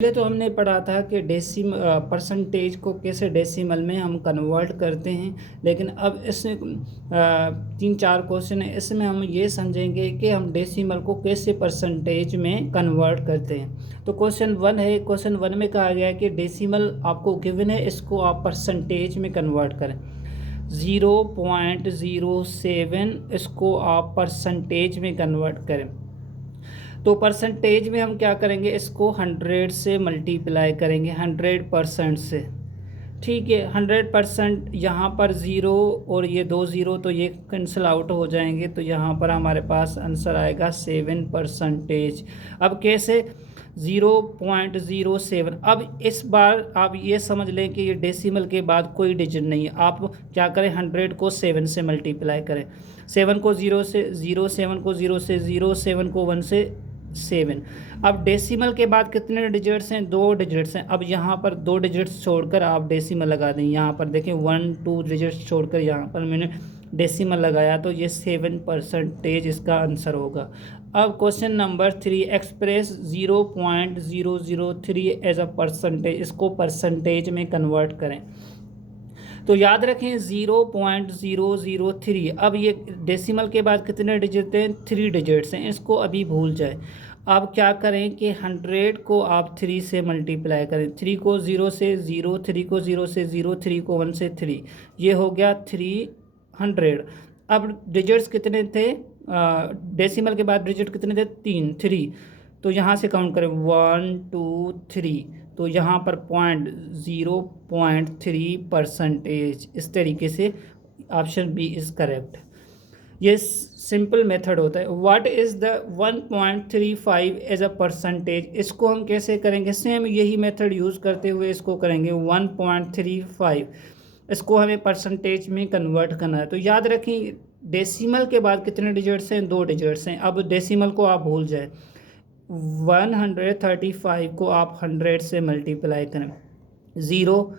पहले तो हमने पढ़ा था कि परसेंटेज को कैसे डेसिमल में हम कन्वर्ट करते हैं, लेकिन अब इसमें 3-4 क्वेश्चन है, इसमें हम ये समझेंगे कि हम डेसिमल को कैसे परसेंटेज में कन्वर्ट करते हैं। तो क्वेश्चन 1 है, क्वेश्चन 1 में कहा गया है कि डेसिमल आपको गिवन है, इसको आप परसेंटेज में कन्वर्ट करें। 0.07 इसको आप परसेंटेज में कन्वर्ट करें। तो परसेंटेज में हम क्या करेंगे, इसको 100 से मल्टीप्लाई करेंगे, 100% से। ठीक है, 100%, यहाँ पर ज़ीरो और ये 2 ज़ीरो तो ये कैंसिल आउट हो जाएंगे, तो यहाँ पर हमारे पास आंसर आएगा 7%। अब कैसे 0.07। अब इस बार आप ये समझ लें कि ये डेसिमल के बाद कोई डिजिट नहीं है। आप क्या करें, 100 को 7 से मल्टीप्लाई करें, 7 को 0 से 0, 7 को 0 से 0, 7 को 1 से 7। अब डेसिमल के बाद कितने डिजिट्स हैं, 2 डिजिट्स हैं। अब यहाँ पर 2 डिजिट्स छोड़कर आप डेसिमल लगा दें। यहाँ पर देखें 1-2 डिजिट्स छोड़कर यहाँ पर मैंने डेसिमल लगाया, तो ये 7% इसका आंसर होगा। अब question number 3, express 0.003 as a percentage, इसको परसेंटेज में कन्वर्ट करें। तो याद रखें 0.003। अब ये डेसिमल के बाद कितने डिजिट हैं, 3 डिजिट्स हैं, इसको अभी भूल जाए। अब क्या करें कि 100 को आप 3 से मल्टीप्लाई करें, 3 को 0 से 0, 3 को 0 से 0, 3 को 1 से 3, ये हो गया 300। अब डिजिट्स कितने थे, डेसिमल के बाद डिजिट कितने थे, 3 तो यहाँ से काउंट करें 1 2 3, तो यहाँ पर 0.3%। इस तरीके से ऑप्शन बी इज़ करेक्ट। ये सिंपल मेथड होता है। What is the 1.35 as a percentage, इसको हम कैसे करेंगे, सेम यही मेथड यूज़ करते हुए इसको करेंगे। 1.35 इसको हमें परसेंटेज में कन्वर्ट करना है। तो याद रखें डेसिमल के बाद कितने डिजिट्स हैं, 2 डिजिट्स हैं। अब डेसिमल को आप भूल जाए, 135 को आप 100 से मल्टीप्लाई करें, 0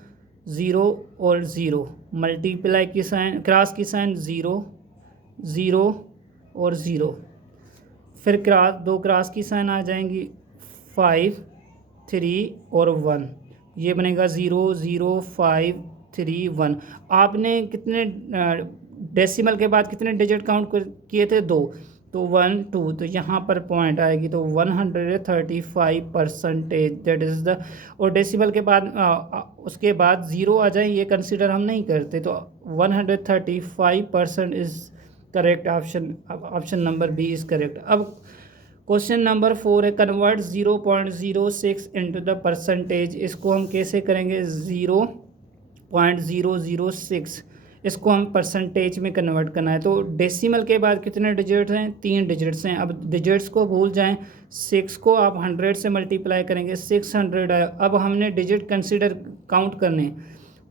0 और 0, मल्टीप्लाई की साइन, क्रॉस की साइन, 0 0 और 0, फिर क्रॉस, 2 क्रॉस की साइन आ जाएंगी, 5 3 और 1, ये बनेगा 0 0 5 3 1। आपने कितने डेसिमल के बाद कितने डिजिट काउंट किए थे, 2, तो 1 2, तो यहाँ पर पॉइंट आएगी, तो 135%, दैट इज़ द। और डेसिमल के बाद उसके बाद 0 आ जाए, ये कंसिडर हम नहीं करते, तो 135% is correct option. Option number B is correct. अब क्वेश्चन नंबर 4 है, कन्वर्ट 0.06 इनटू द परसेंटेज, इसको हम कैसे करेंगे, 0.006 इसको हम परसेंटेज में कन्वर्ट करना है। तो डेसिमल के बाद कितने डिजिट्स हैं, 3 डिजिट्स हैं। अब डिजिट्स को भूल जाएं, 6 को आप 100 से मल्टीप्लाई करेंगे, 600 आया। अब हमने डिजिट कंसीडर काउंट करने,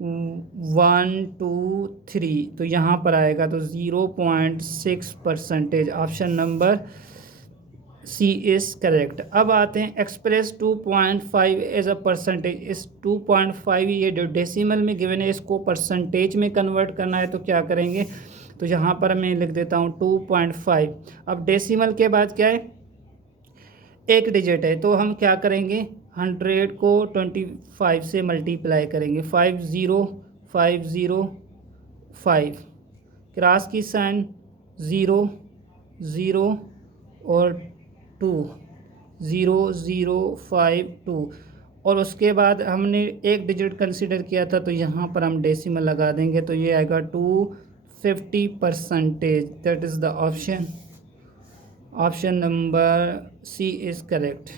1 2 3, तो यहाँ पर आएगा तो 0.6%। Option number C is correct. अब आते हैं एक्सप्रेस 2.5 एज अ परसेंटेज। इस 2.5 ये जो डेसिमल में गिवन है, इसको परसेंटेज में कन्वर्ट करना है, तो क्या करेंगे, तो यहाँ पर मैं लिख देता हूँ 2.5। अब डेसिमल के बाद क्या है, एक डिजिट है, तो हम क्या करेंगे, 100 को 25 से मल्टीप्लाई करेंगे, 5 0 5 0 5, क्रॉस की साइन, 0 0 और 2, 0 0 5 2, और उसके बाद हमने एक डिजिट कंसीडर किया था, तो यहाँ पर हम डेसिमल लगा देंगे, तो ये आएगा 250%। That is the option. Option number C is correct.